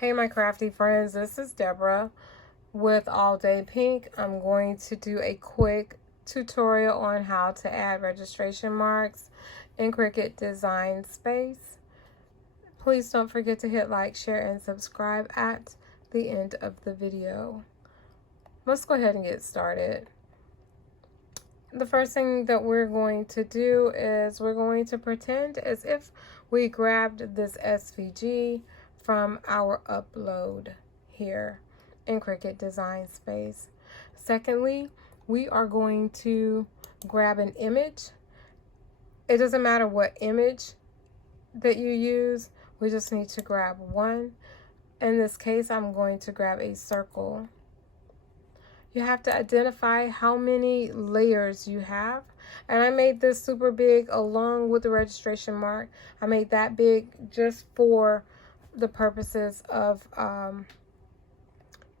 Hey my crafty friends, this is Deborah with All Day Pink. I'm going to do a quick tutorial on how to add registration marks in Cricut Design Space. Please don't forget to hit like, share, and subscribe at the end of the video. Let's go ahead and get started. The first thing that we're going to do is we're going to pretend as if we grabbed this SVG from our upload here in Cricut Design Space. Secondly, we are going to grab an image. It doesn't matter what image that you use, we just need to grab one. In this case, I'm going to grab a circle. You have to identify how many layers you have. And I made this super big along with the registration mark. I made that big just for the purposes of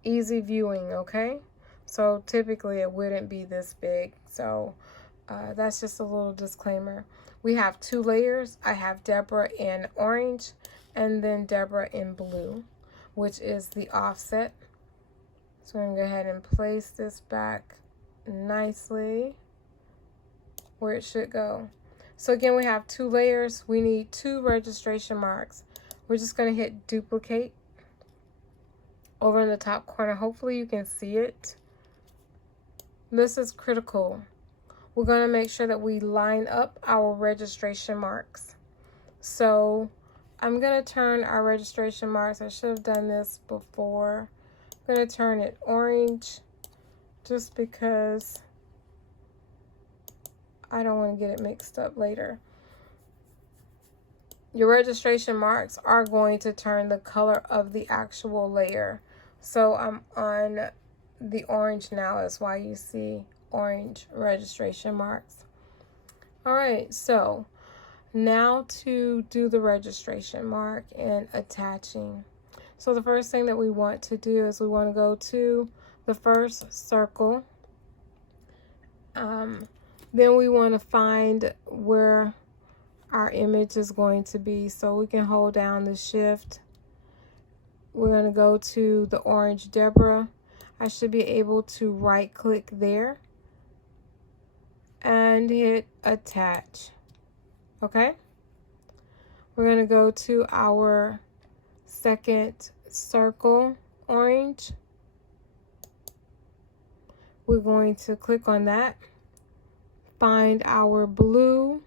easy viewing, okay? So typically it wouldn't be this big. So that's just a little disclaimer. We have two layers. I have Deborah in orange and then Deborah in blue, which is the offset. So I'm going to go ahead and place this back nicely where it should go. So again, we have two layers. We need two registration marks. We're just going to hit duplicate over in the top corner. Hopefully you can see it. This is critical. We're going to make sure that we line up our registration marks. So I'm going to turn our registration marks. I should have done this before. I'm going to turn it orange just because I don't want to get it mixed up later. Your registration marks are going to turn the color of the actual layer. So I'm on the orange now. That's why you see orange registration marks. All right, so now to do the registration mark and attaching. So the first thing that we want to do is we want to go to the first circle. Then we want to find where our image is going to be. So we can hold down the shift. We're going to go to the orange Deborah. I should be able to right click there and hit attach. Okay. We're going to go to our second circle, orange. We're going to click on that. Find our blue,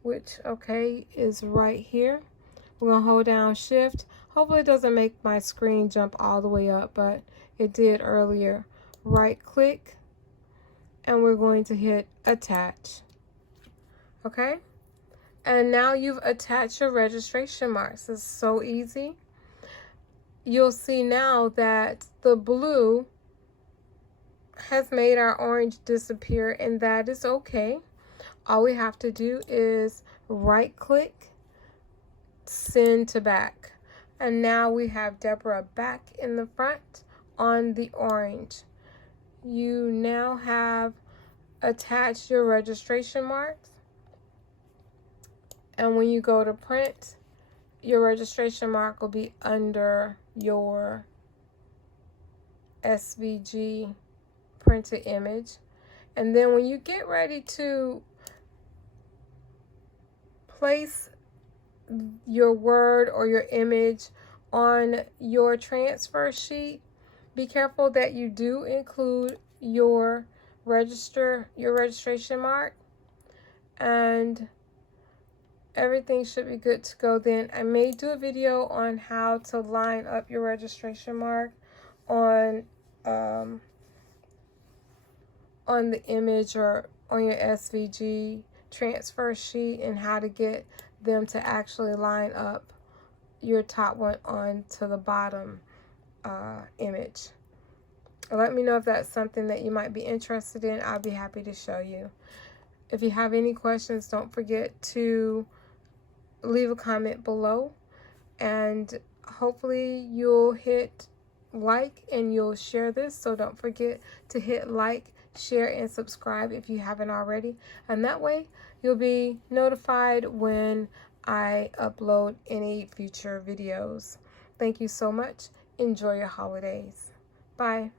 which, okay, is right here. We're going to hold down shift. Hopefully it doesn't make my screen jump all the way up, but it did earlier. Right click, and we're going to hit attach. Okay? And now you've attached your registration marks. It's so easy. You'll see now that the blue has made our orange disappear, and that is okay. All we have to do is right click, send to back. And now we have Deborah back in the front on the orange. You now have attached your registration marks. And when you go to print, your registration mark will be under your SVG printed image. And then when you get ready to place your word or your image on your transfer sheet, be careful that you do include your registration mark, and everything should be good to go. Then I may do a video on how to line up your registration mark on the image or on your SVG transfer sheet, and how to get them to actually line up your top one onto the bottom image. Let me know if that's something that you might be interested in. I'll be happy to show you. If you have any questions, don't forget to leave a comment below, and hopefully you'll hit like and you'll share this. So don't forget to hit like, share, and subscribe if you haven't already, and that way you'll be notified when I upload any future videos. Thank you so much. Enjoy your holidays. Bye.